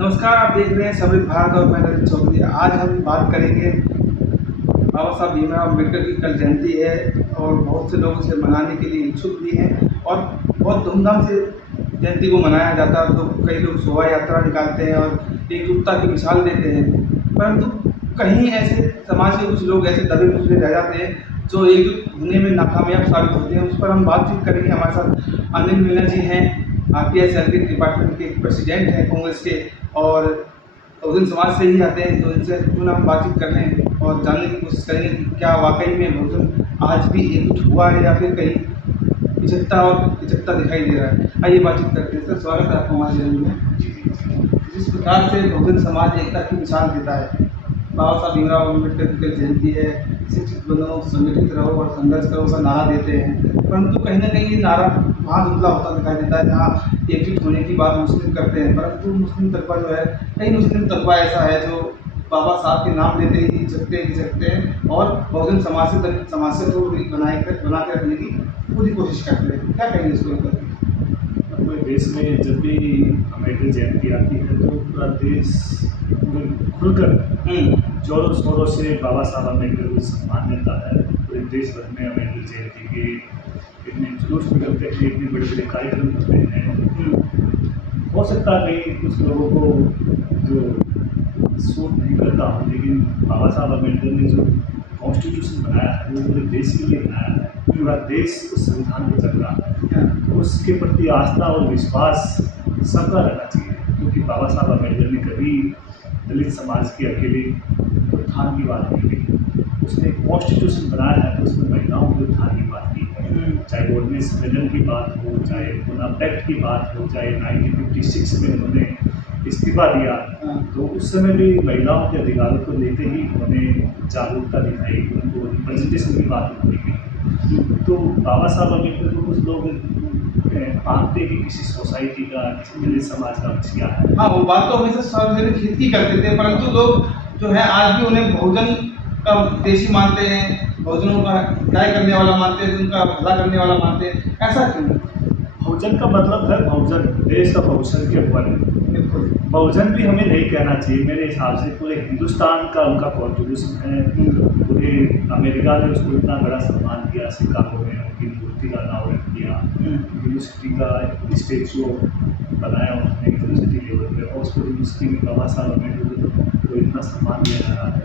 नमस्कार, आप देख रहे हैं समृद्ध भारत और मैं नरेंद्र चौधरी। आज हम बात करेंगे बाबा साहब भीमराव अम्बेडकर की कल जयंती है और बहुत से लोग इसे मनाने के लिए इच्छुक भी हैं और बहुत धूमधाम से जयंती को मनाया जाता है। तो कई लोग शोभा यात्रा निकालते हैं और एकजुटता की मिसाल देते हैं, परंतु कहीं ऐसे समाज के कुछ लोग ऐसे दबे कुचले रह जाते हैं जो एकजुट होने में नाकामयाब साबित होते हैं। उस पर हम बातचीत करेंगे। हमारे साथ अनिल मीणा जी हैं, आरपीएस सर्किट डिपार्टमेंट के प्रेसिडेंट हैं कांग्रेस के और बहुजन समाज से ही आते हैं। तो इनसे क्यों ना हम बातचीत कर लें और जानने की कोशिश करेंगे कि क्या वाकई में बहुजन आज भी एकजुट हुआ है या फिर कहीं पिछड़ता दिखाई दे रहा है। आइए बातचीत करते हैं। सर, स्वागत है आपका हमारे चैनल में। जिस प्रकार से बहुजन समाज एकता की मिसाल देता है, बाबा साहब भीमराव अम्बेडकर की जयंती है, शिक्षित बनो, संगठित रहो और संघर्ष करो का नारा देते हैं, परंतु कहीं ना कहीं ये नारा वहाँ धुंधला होता दिखाई देता है जहाँ एकजुट होने की बात मुस्लिम करते हैं। परंतु मुस्लिम तबका जो है, कई मुस्लिम तबका ऐसा है जो बाबा साहब के नाम लेते ही झिझकते हैं और बहुजन समाज से दूर बना के रखने की पूरी कोशिश करते हैं। क्या कहेंगे इसको लेकर? हमारे देश में जब भी अम्बेडकर जयंती आती है तो पूरा देश खुलकर जोरों शोरों से बाबा साहब अम्बेडकर को सम्मान देता है। पूरे देश भर में अम्बेडकर जयंती के इतने जुलूस निकलते हैं, इतने बड़े बड़े कार्यक्रम होते हैं। हो सकता है कहीं कुछ लोगों को जो सूट नहीं करता हो, लेकिन बाबा साहब अम्बेडकर ने जो कॉन्स्टिट्यूशन बनाया है वो पूरे देश के लिए बनाया है। पूरा देश उस संविधान को चल रहा है, उसके प्रति आस्था और विश्वास सबका रहना चाहिए, क्योंकि बाबा साहब अम्बेडकर ने कभी दलित समाज के अकेले उत्थान की बात नहीं की। उसने कॉन्स्टिट्यूशन बनाया है तो उसमें महिलाओं के उत्थान की बात की है, चाहे ऑर्डिनेंस अमेंडमेंट की बात हो, चाहे पुनः पैक्ट की बात हो, चाहे 1956 में उन्होंने इस्तीफा दिया तो उस समय भी महिलाओं के अधिकारों को लेते ही उन्होंने जागरूकता दिखाई, उनको रिप्रेजेंटेशन की बात उन्होंने की। तो बाबा साहब अम्बेडकर को कुछ लोग मानते कि किसी सोसाइटी का, किसी दलित समाज का मुखिया है। हाँ, वो बात तो हमेशा सार्वजनिक हित की करते थे, परंतु लोग जो है आज भी उन्हें बहुजन का देशी मानते हैं, बहुजनों का न्याय करने वाला मानते हैं, उनका भला करने वाला मानते हैं। ऐसा क्यों? बहुजन का मतलब है बहुजन, देश का बहुजन के ऊपर। बहुजन भी हमें नहीं कहना चाहिए, मेरे हिसाब से पूरे हिंदुस्तान का उनका कॉन्ट्रीब्यूशन है। पूरे अमेरिका ने उसको इतना बड़ा सम्मान दिया, शिकागो में उनकी मूर्ति का अनावरण किया, यूनिवर्सिटी का स्टेचू बनाया उन्होंने यूनिवर्सिटी लेवल पे, और उसको यूनिवर्सिटी में बाबा साहब अम्बेडकर को इतना सम्मान दिया जा रहा है।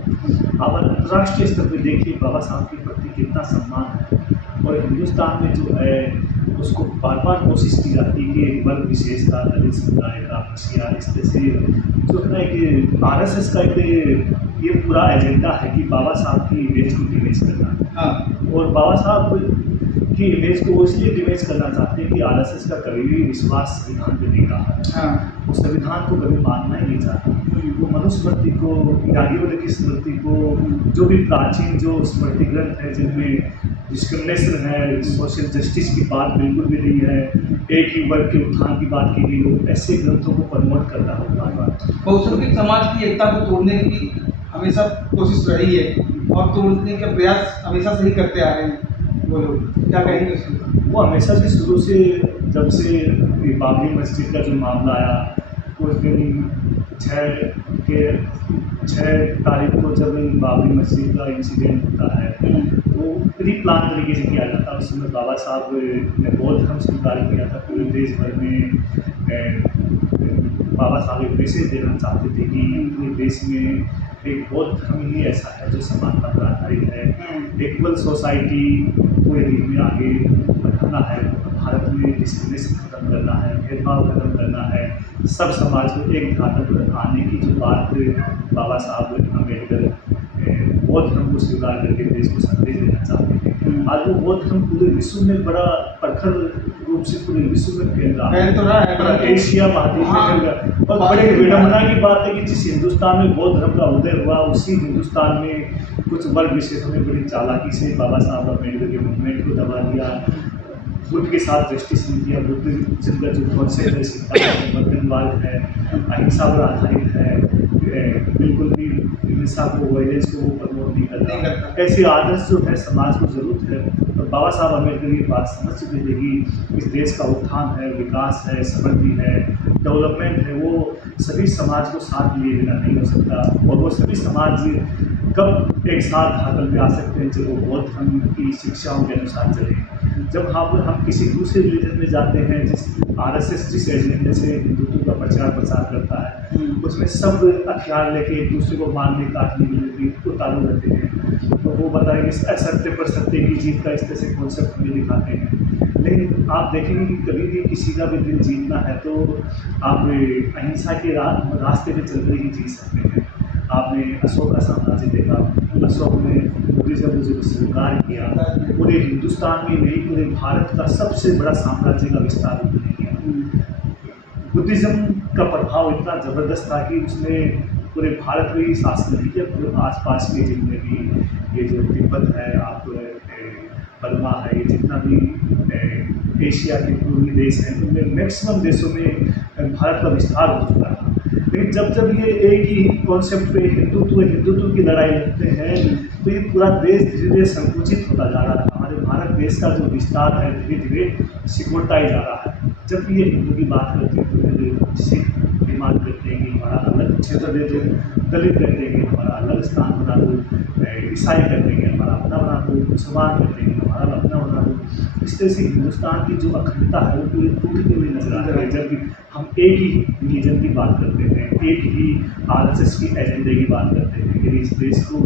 अब अंतर्राष्ट्रीय स्तर पर देखिए बाबा साहब के प्रति कितना सम्मान है, और हिंदुस्तान में जो है उसको बार बार कोशिश की जाती है कि एक वर्ग विशेष का, दलित समुदाय का, मुखिया, इस तरह से जो है ना कि आरएसएस का एक ये पूरा एजेंडा है कि बाबा साहब की इमेज को डिमेज करना। और बाबा साहब की इमेज को वो इसलिए डिमेज करना चाहते हैं कि आरएसएस का कभी भी विश्वास संविधान पे नहीं रहा। वो संविधान को कभी मानना ही नहीं चाहता। वो मनुस्मृति को, याज्ञवल्क्य की स्मृति को, जो भी प्राचीन जो स्मृति ग्रंथ है जिनमें डिस्क्रिमिनेशन है, सोशल जस्टिस की बात बिल्कुल भी नहीं है, एक ही वर्ग के उत्थान की बात की गई हो, ऐसे ग्रंथों को प्रमोट करता हो बार बार। बहुसंख्यक समाज की एकता को तोड़ने की हमेशा कोशिश रही है और तोड़ने का प्रयास हमेशा से ही करते आ रहे हैं वो लोग। क्या कहेंगे उसमें? वो हमेशा से शुरू से, जब से बाबरी मस्जिद का जो मामला आया, उस दिन 6 तारीख को जब बाबरी मस्जिद का इंसिडेंट होता है तो प्री प्लान तरीके से किया जाता है। उस समय बाबा साहब ने बौद्ध धर्म स्वीकार किया था। पूरे देश भर में बाबा साहब एक मैसेज देना चाहते थे कि पूरे देश में एक बौद्ध धर्म ही ऐसा है जो समानता पर आधारित है, इक्वल सोसाइटी पूरे दिन में आगे बढ़ाना है, भारत में डिस्क्रिमिनेशन खत्म करना है, भेदभाव खत्म करना है, सब समाज को एक धारा पर आने की जो बात बाबा साहब अम्बेडकर बौद्ध धर्म को स्वीकार करके देश को संदेश देना चाहते थे। आज वो बौद्ध धर्म पूरे विश्व में बड़ा प्रखर रूप से पूरे विश्व में फैल रहा है, एशिया महाद्वीप में फैल रहा है। और बड़े विडम्बना की बात है कि जिस हिंदुस्तान में बौद्ध धर्म का उदय हुआ, उसी हिंदुस्तान में कुछ वर्ग विशेषों ने बड़ी चालाकी से बाबा साहब अम्बेडकर के मूवमेंट को दबा दिया, बुद्ध के साथ जस्टिस नहीं किया। बुद्ध जिनका जो कॉन्सेप्ट है, सिद्धांत है, मध्यमवाद है, अहिंसा पर आधारित है, बिल्कुल भी हिंसा को, वायलेंस को वो प्रमोट नहीं नहीं करता। करता। ऐसी आदर्श जो है समाज को ज़रूरत है। तो बाबा साहब अम्बेडकर ये बात समझ चुके थे कि इस देश का उत्थान है, विकास है, समृद्धि है, डेवलपमेंट है, वो सभी समाज को साथ लिए बिना नहीं हो सकता। और वो सभी समाज कब एक साथ हाथल पे आ सकते हैं जब वो बौद्ध धर्म की शिक्षाओं के अनुसार चलें। जब हम किसी दूसरे रिलीजन में जाते हैं, RSS जिस एजेंडे से हिंदुत्व का प्रचार प्रसार करता है, उसमें सब हथियार लेके एक दूसरे को मारने काटने के लिए उतारू रहते हैं। तो वो बताएंगे असत्य पर सत्य की जीत का इस तरह से कॉन्सेप्ट हमें दिखाते हैं। लेकिन आप देखेंगे कि कभी भी किसी का भी दिल जीतना है तो आप अहिंसा के रास्ते पे चलकर ही जीत सकते हैं। आपने अशोक का साम्राज्य देखा, अशोक ने बुद्धिज्म को स्वीकार किया, पूरे हिंदुस्तान में नहीं पूरे भारत का सबसे बड़ा साम्राज्य का विस्तार उन्होंने किया। बुद्धिज्म का प्रभाव इतना ज़बरदस्त था कि उसने पूरे भारत में ही शासन नहीं किया, पूरे आसपास के जितने भी ये जो तिब्बत है, आप बर्मा है, ये जितना भी एशिया के पूर्वी देश हैं, उनमें मैक्सिमम देशों में भारत का विस्तार हो चुका था। लेकिन जब ये एक ही कॉन्सेप्ट पे हिंदुत्व की लड़ाई लड़ते हैं तो ये पूरा देश धीरे धीरे संकुचित होता जा रहा है। हमारे भारत देश का जो विस्तार है धीरे धीरे सिकुड़ता ही जा रहा है। जब भी ये हिंदू की बात करते हैं तो फिर सिख डिमांड करते हैं कि हमारा अलग क्षेत्र दे दो, दलित कहते हैं कि हमारा अलग स्थान बना दो, ईसाई कहते हैं कि हमारा अपना बना दो, मुसलमान कहते हैं कि हमारा अपना बना दो। इस तरह से हिंदुस्तान की जो अखंडता है वो पूरी टूटती हुई नजर आ रही है। जबकि हम एक ही रिलीजन की बात करते हैं, एक ही RSS की एजेंडे की बात करते हैं कि इस देश को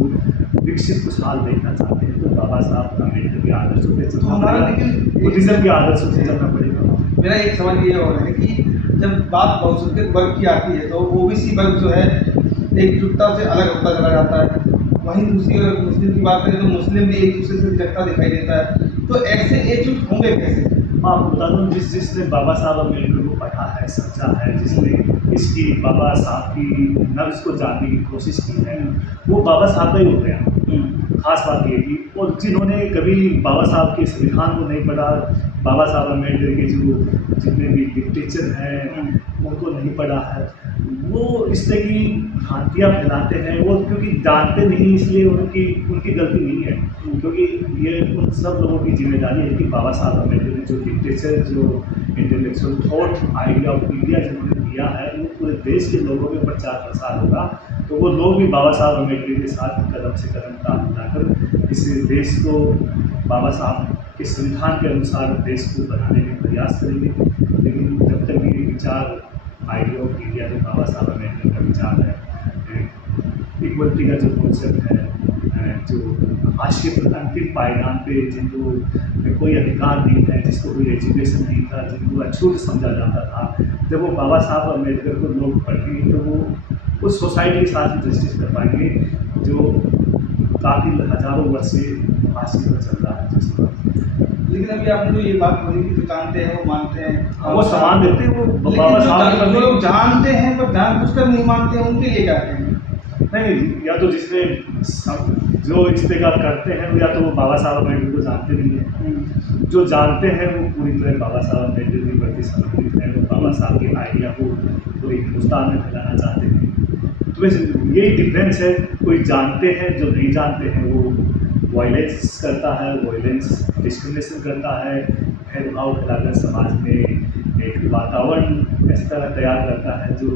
विकसित खुशहाल देखना चाहते हैं तो बाबा साहब अम्बेडकर के आदर्शों पे चलना हमारा पड़ेगा, लेकिन बुद्धिज्म के आदर्शों से चलना पड़ेगा। मेरा एक सवाल ये और है कि जब बात बहुसंख्यक वर्ग की आती है तो OBC वर्ग जो है एकजुटता से अलग होता चला जाता है। वहीं दूसरी अगर मुस्लिम की बात करें तो मुस्लिम भी एक दूसरे से विचरता दिखाई देता है। तो ऐसे एकजुट होंगे कैसे? मैं आपको बता दूँ जिसने बाबा साहब अम्बेडकर को पढ़ा है, समझा है, जिसने इसकी बाबा साहब की नब्ज़ को जानने की कोशिश की है, वो बाबा साहब का ही हो गया। खास बात ये थी। और जिन्होंने कभी बाबा साहब के संविधान को नहीं पढ़ा, बाबा साहब अम्बेडकर के जो जितने भी लिटरेचर हैं उनको नहीं पढ़ा है, वो इस तरह की भ्रांतियाँ फैलाते हैं। वो क्योंकि जानते नहीं इसलिए उनकी गलती नहीं है, क्योंकि ये उन सब लोगों की जिम्मेदारी है कि बाबा साहब अम्बेडकर ने जो लिटरेचर, जो intellectual thought, idea of India जिन्होंने दिया है वो पूरे देश के लोगों में प्रचार प्रसार होगा। तो वो लोग भी बाबा साहब अम्बेडकर के साथ कदम से कदम ताल मिलाकर इस देश को बाबा साहब के संविधान के अनुसार देश को बनाने का प्रयास करेंगे। लेकिन जब तक ये विचार, आइडिया ऑफ इंडिया जो बाबा साहब अम्बेडकर का विचार है, इक्वलिटी का जो कॉन्सेप्ट है, जो राष्ट्रीय पर अंतिम पायदान पे जिनको कोई अधिकार नहीं है, जिसको कोई एजुकेशन नहीं था, जिनको अछूत समझा जाता था, जब वो बाबा साहब अम्बेडकर को लोग पढ़ेंगे तो वो उस सोसाइटी के साथ जस्टिस कर पाएंगे जो काफ़ी हज़ारों वर्ष से हासिल पर चल रहा है जिस पर। लेकिन अभी आपने जो ये बात बोली कि जो जानते हैं वो मानते हैं, वो सामान देते हैं, वो बाबा लेकिन साहब जो लोग जानते हैं पर जानबूझकर नहीं मानते हैं उनके लिए क्या कहेंगे? नहीं, या तो जिसने जो इस तरह का करते हैं या तो वो बाबा साहब अम्बेडकर को जानते नहीं हैं। जो जानते हैं वो पूरी तरह बाबा साहब अम्बेडकर के प्रति समर्पित हैं, वो बाबा साहब के आइडिया को पूरे हिंदुस्तान में फैलाना चाहते हैं। तो वैसे यही डिफरेंस है। कोई जानते हैं, जो नहीं जानते हैं वो वायलेंस करता है, वायलेंस डिस्क्रिमिनेशन करता है, भेदभाव फैलाकर समाज में एक वातावरण इस तरह तैयार करता है। जो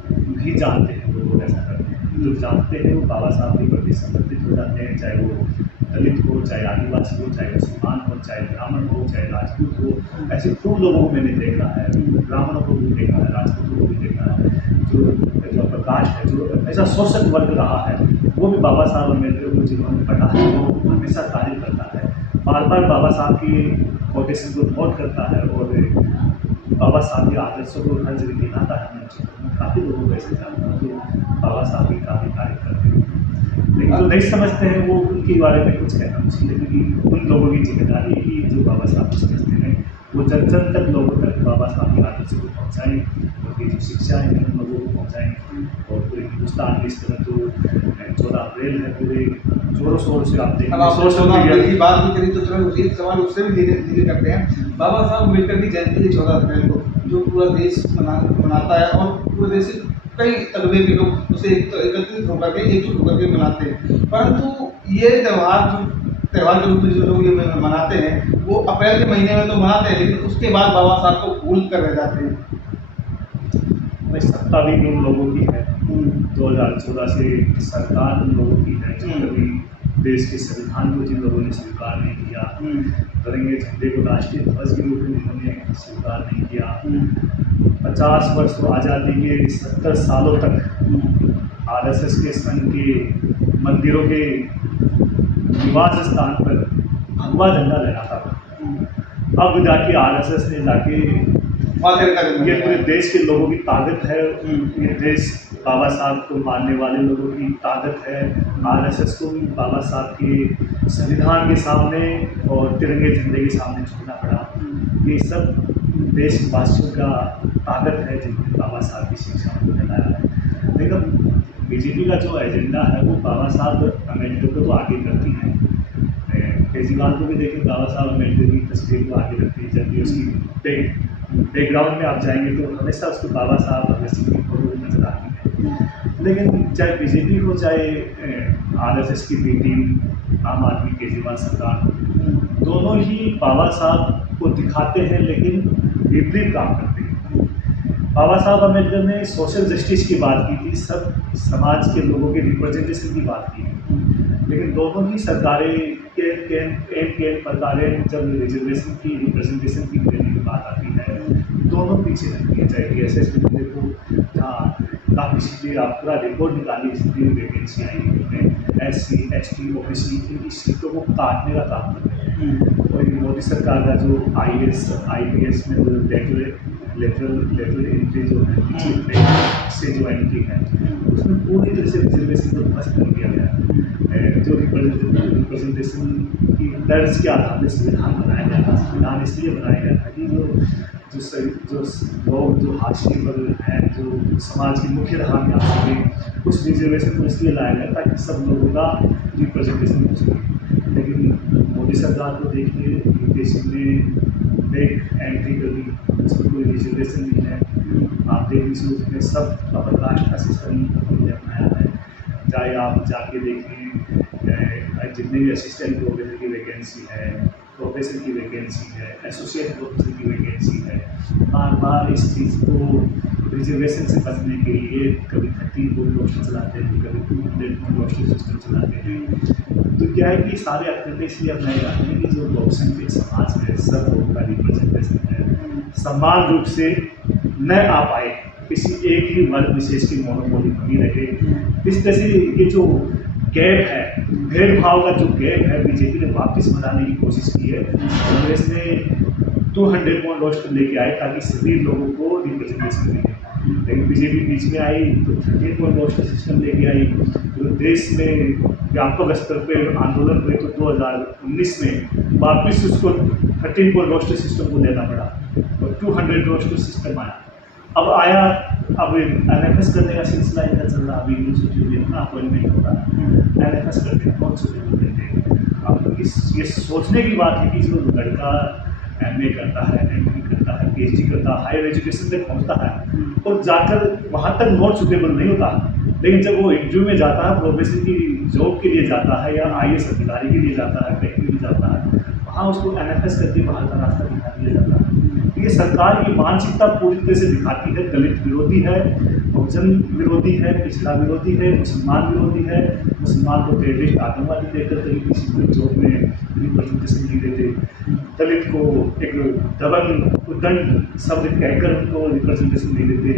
नहीं जानते हैं वो लोग ऐसा करते हैं। जो जानते हैं वो बाबा साहब के प्रति समर्पित हो जाते हैं, चाहे वो दलित हो, चाहे आदिवासी हो, चाहे मुसलमान हो, चाहे ब्राह्मण हो, चाहे राजपूत हो। ऐसे खूब लोगों को मैंने देखा है, ब्राह्मणों को भी देखा है, राजपूतों को भी देखा है। जो प्रकाश है, जो ऐसा शोषक वर्ग रहा है, वो भी बाबा साहब अम्बेडकर को जिन्होंने पढ़ा है वो हमेशा तारीफ करता है, बार बार बाबा साहब की कोटेशन को नोट करता है और बाबा साहब के आदर्शों को हर जगह दिखाता है। मैं काफ़ी लोगों को ऐसे जानता हूँ जो बाबा साहब की काफ़ी तारीफ करते हैं, लेकिन जो नहीं समझते हैं वो उनके बारे में कुछ कहना मुश्किल है, क्योंकि उन लोगों की जिम्मेदारी है कि जो बाबा साहब को समझते हैं वो जन जन तक लोगों तक बाबा साहब के आदर्शों को पहुँचाएँ, उनकी जो शिक्षा है उन लोगों को पहुँचाएँ। और पूरे हिंदुस्तान में इस तरह जो 14 अप्रैल है पूरे जोरों शोर से आप अब आप सोशल मीडिया की बात भी करी तो चलो एक सवाल उससे भी धीरे करते हैं। बाबा साहब अम्बेडकर की जयंती है 14 अप्रैल को, जो पूरा देश मनाता है और पूरे देश कई तबके के लोग उसे एकत्रित होकर के एकजुट होकर के मनाते हैं। परंतु ये त्यौहार के रूप में जो लोग ये मनाते हैं वो अप्रैल के महीने में तो मनाते हैं, लेकिन उसके बाद बाबा साहब को भूल कर रह जाते हैं। भाई सत्ता भी उन लोगों की है, 2014 से सरकार उन लोगों की है जो कभी देश के संविधान को जिन लोगों ने स्वीकार नहीं किया, तिरंगे झंडे को राष्ट्रीय ध्वज के रूप में जिन्होंने स्वीकार नहीं किया, 50 वर्ष तो आज़ादी के 70 सालों तक आरएसएस के संघ के मंदिरों के निवास स्थान पर भगवा झंडा लहराता था। अब जाके आरएसएस ने जाके ये पूरे देश के लोगों की ताकत है, ये देश बाबा साहब को मानने वाले लोगों की ताकत है। आरएसएस को भी बाबा साहब के संविधान के सामने और तिरंगे झंडे के सामने झुकना पड़ा। ये सब देशवासियों का ताकत है जिन्होंने बाबा साहब की शिक्षा को फैलाया है। लेकिन बीजेपी का जो एजेंडा है वो बाबा साहब अम्बेडकर को तो आगे करती है। केजरीवाल को भी देखिए, बाबा साहब अम्बेडकर की तस्वीर को आगे रखती है, जबकि उसकी बैकग्राउंड में आप जाएंगे तो हमेशा उसको बाबा साहब भगत सिंह की फोटो नजर आती है। लेकिन चाहे बीजेपी हो चाहे आरएसएस की बी टीम आम आदमी केजरीवाल सरकार, दोनों ही बाबा साहब को दिखाते हैं लेकिन विपरीत काम करते हैं। बाबा साहब अम्बेडकर ने सोशल जस्टिस की बात की थी, सब समाज के लोगों के रिप्रेजेंटेशन की बात की, लेकिन दोनों ही सरकारें के प्रकारें जब रिजर्वेशन की रिप्रेजेंटेशन की देने की बात आती है दोनों पीछे रहती है। चाहे एस में देखो, जहाँ काफ़ी सीटें आप पूरा रिपोर्ट निकाली, इसलिए वैकेंसी आई उनमें SC ST OBC इनकी सीटों को काटने का काम करते हैं। और मोदी सरकार का जो IAS IPS में लेटरल एंट्री जो है से जो एंट्री है उसमें पूरी तरह से रिजर्वेशन को ध्वस्त कर दिया गया। जो रिप्रेजेंटेशन की दर्ज के आधार पर संविधान बनाया गया था। संविधान इसलिए बनाया गया था कि जो लोग जो हाशिए पर हैं, जो समाज की मुख्य धारा में आ सके, उस रिजर्वेशन को इसलिए लाया गया ताकि सब लोगों का रिप्रेजेंटेशन हो सके। लेकिन मोदी सरकार को देखिए, यूपीएससी ने एक एंट्री कर दी, उसमें कोई रिजर्वेशन नहीं है। आप देखिए उसमें सब अपर कास्ट का सिस्टम अपनाया है। चाहे आप जाके देखिए जितने भी असिस्टेंट प्रोफेसर की वैकेंसी है, प्रोफेसर की वैकेंसी है, एसोसिएट प्रोफेसर की वैकेंसी है, बार बार इस चीज़ को रिजर्वेशन से बचने के लिए कभी 30 बोर्ड रोस्टर चलाते हैं, कभी 200 बोर्ड रोस्टर सिस्टम चलाते हैं। तो क्या है कि सारे अत्यंत इसलिए अपनाए जाते हैं कि जो बहुसंख्यक समाज में सब लोगों का रिप्रेजेंटेशन है समान रूप से न आ पाए, किसी एक ही वर्ग विशेष की मोनोपोली बनी रहे। इस तरह से ये जो गैप है, भेदभाव का जो गैप है, बीजेपी ने वापस बनाने की कोशिश की है। कांग्रेस ने 200 पॉइंट रोस्टर लेके आए ताकि सभी लोगों को रिप्रेजेंटेशन मिले, लेकिन बीजेपी बीच में आई तो 13 पॉइंट रोस्टर सिस्टम लेके आई। जो देश में व्यापक स्तर पर आंदोलन हुए तो 2019 में वापस उसको 13 पॉइंट रोस्टर सिस्टम को लेना पड़ा और 200 रोस्टर सिस्टम आया। अब NFS करने का सिलसिला इधर चल रहा। अभी यूनिवर्सिटी में इतना अपॉइंटमेंट हो रहा है, NFS करते हैं, कौन सुटेबल देते हैं। अब ये सोचने की बात है कि जो लड़का MA करता है, MPhil करता है, PhD करता है, हायर एजुकेशन तक पहुंचता है और जाकर वहां तक नॉट सुटेबल नहीं होता, लेकिन जब वो इंटरव्यू में जाता है, प्रोफेसर की जॉब के लिए जाता है या IAS अधिकारी के लिए जाता है, कहीं भी जाता है, वहाँ उसको NFS करके बाहर का रास्ता दिखा दिया जाता है। ये सरकार की मानसिकता पूरी तरह से दिखाती है, दलित विरोधी है, बहुजन विरोधी है, पिछड़ा विरोधी है, मुसलमान विरोधी है। मुसलमान को टेररिस्ट आतंकवादी देकर कहीं किसी को जॉब में रिप्रेजेंटेशन नहीं देते, दलित को एक दबंग उद्दंड शब्द कहकर उनको रिप्रेजेंटेशन नहीं देते,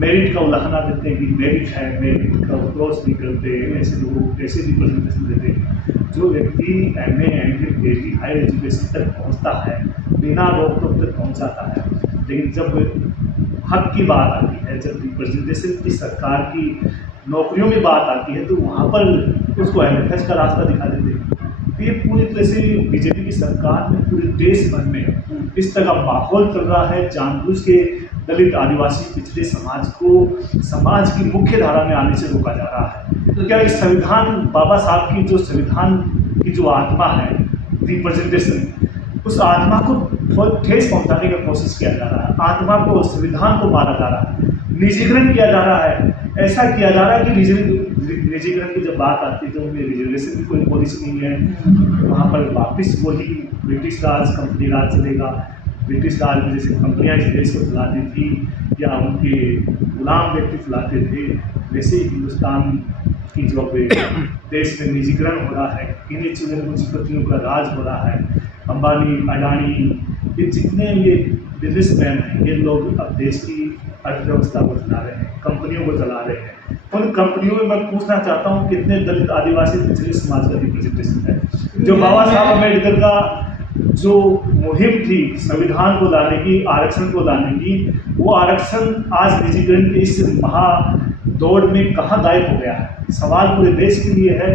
मेरिट का उल्लंघना देते हैं कि मेरिट है, मेरिट का क्रॉस नहीं करते, ऐसे लोगों को कैसे रिप्रेजेंटेशन देते। जो व्यक्ति MA MPhil PhD higher education तक पहुंचता है, बिना रोक टोक तक पहुंच जाता है, लेकिन जब हक की बात आती है, जब रिप्रेजेंटेशन की सरकार की नौकरियों में बात आती है तो वहाँ पर उसको NFS का रास्ता दिखा देते हैं। तो ये पूरी तरह से बीजेपी की सरकार में पूरे देश भर में इस तरह का माहौल चल रहा है, जानबूझ के दलित आदिवासी पिछड़े समाज को समाज की मुख्य धारा में आने से रोका जा रहा है। तो क्या इस संविधान बाबा साहब की जो संविधान की जो आत्मा है रिप्रेजेंटेशन, उस आत्मा को ठेस पहुंचाने का कोशिश किया जा रहा है, आत्मा को, संविधान को मारा जा रहा है, निजीकरण किया जा रहा है। ऐसा किया जा रहा है कि निजीकरण की जब बात आती है तो उनमें रिजर्वेशन की कोई पॉलिसी नहीं है। वहाँ पर वापस वही ब्रिटिश राज कंपनी राज चलेगा। ब्रिटिश राज में जैसे कंपनियाँ इस देश को चलाती थी या उनके गुलाम व्यक्ति चलाते थे, वैसे ही हिंदुस्तान की जो देश में निजीकरण हो रहा है, गिने चुने पूंजीपतियों का राज हो रहा है। अंबानी, अडानी, ये जितने ये बिजनेसमैन हैं, ये लोग अब देश की अर्थव्यवस्था को चला रहे हैं, कंपनियों को चला रहे हैं। उन कंपनियों में मैं पूछना चाहता हूँ कितने दलित आदिवासी पिछड़े समाज का रिप्रेजेंटेशन है। जो बाबा साहब अम्बेडकर का जो मुहिम थी संविधान को लाने की, आरक्षण को लाने की, वो आरक्षण आज निजीकरण के इस महा दौड़ में कहाँ गायब हो गया है। सवाल पूरे देश के लिए है।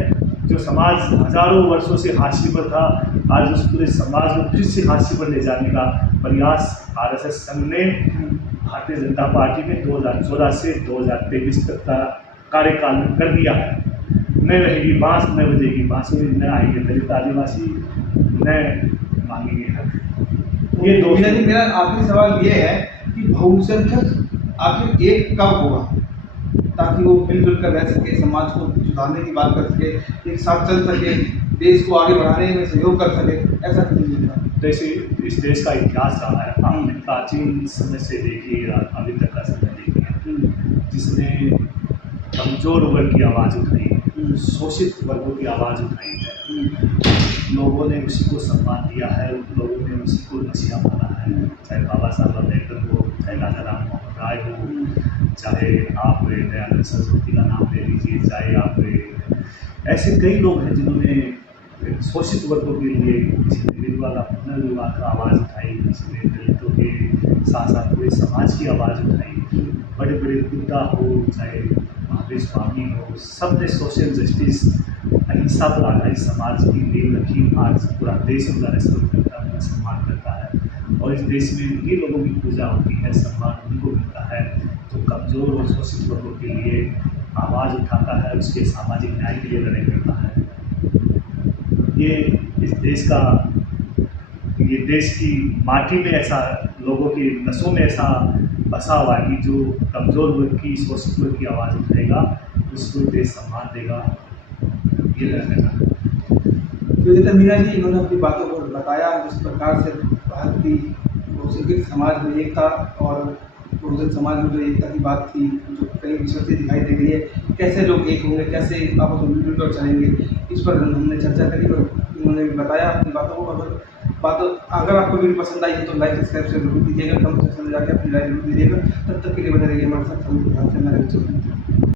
जो समाज हजारों वर्षों से हाशिए पर था, आज उस पूरे समाज को फिर से हाशिए पर ले जाने का प्रयास आरएसएस संघ ने भारतीय जनता पार्टी ने 2014 से 2023 तक का कार्यकाल में कर दिया है। न रहेगी बांस, न बजेगी बांसुरी, न आएंगे दलित आदिवासी, न मांगेंगे हक। ये दो मेरा आखिरी सवाल ये है कि बहुसंख्यक आखिर एक कब होगा ताकि वो मिलजुल कर रह सके, समाज को सुधारने की बात कर सके, एक साथ चल सके, देश को आगे बढ़ाने में सहयोग कर सके, ऐसा कीजिए। जैसे इस देश का इतिहास रहा है, आपने प्राचीन समय से देखिए अभी तक का समय देखिए, जिसने कमजोर वर्ग की आवाज़ उठाई, शोषित वर्गों की आवाज़ उठाई है, लोगों ने उसी को सम्मान दिया है, लोगों ने उसी को नसीहा माना है। चाहे बाबा साहब अम्बेडकर हो, चाहे राजा राम मोहन राय हो, चाहे आप दयानंद सरस्वती का नाम ले लीजिए, चाहे आप ऐसे कई लोग हैं जिन्होंने शोषित वर्गों के लिए, किसी ने विधवा का पुनर्विवाह का आवाज़ उठाई, किसी ने दलितों के साथ साथ पूरे समाज की आवाज़ उठाई। बड़े बड़े बुद्धा हो, चाहे महावीर स्वामी हो, सब ने सोशल जस्टिस, अहिंसा पर आधारित समाज की नींव रखी। आज पूरा देश उनका रेस्पेक्ट करता है, उनका सम्मान करता है, और इस देश में ये लोगों की पूजा होती है, सम्मान उनको मिलता है जो कमज़ोर और शोषित वर्गों के लिए आवाज़ उठाता है, उसके सामाजिक न्याय के लिए लड़ाई करता है। ये इस देश का, ये देश की माटी में ऐसा, लोगों की नसों में ऐसा बसा हुआ है कि जो कमज़ोर वर्ग की, शोषित वर्ग की आवाज़ उठाएगा उसको देश सम्मान देगा। ये लड़ने का तो जैसे मीना जी इन्होंने अपनी बातों को बताया जिस प्रकार से भारत की बहुसंख्यक समाज में एकता और बहुजन समाज में जो एकता की बात थी, जो कई विषय से दिखाई दे रही है, कैसे लोग एक होंगे, कैसे आपस में मिलजुल कर चलेंगे, इस पर हमने चर्चा करी और उन्होंने भी बताया अपनी बातों को। अगर आपको वीडियो पसंद आई है तो लाइक सब्सक्राइब से जरूर कीजिएगा, कमेंट सेक्शन में जाकर अपनी राय जरूर दीजिएगा। तब तक के लिए बने रहिए हमारे साथ।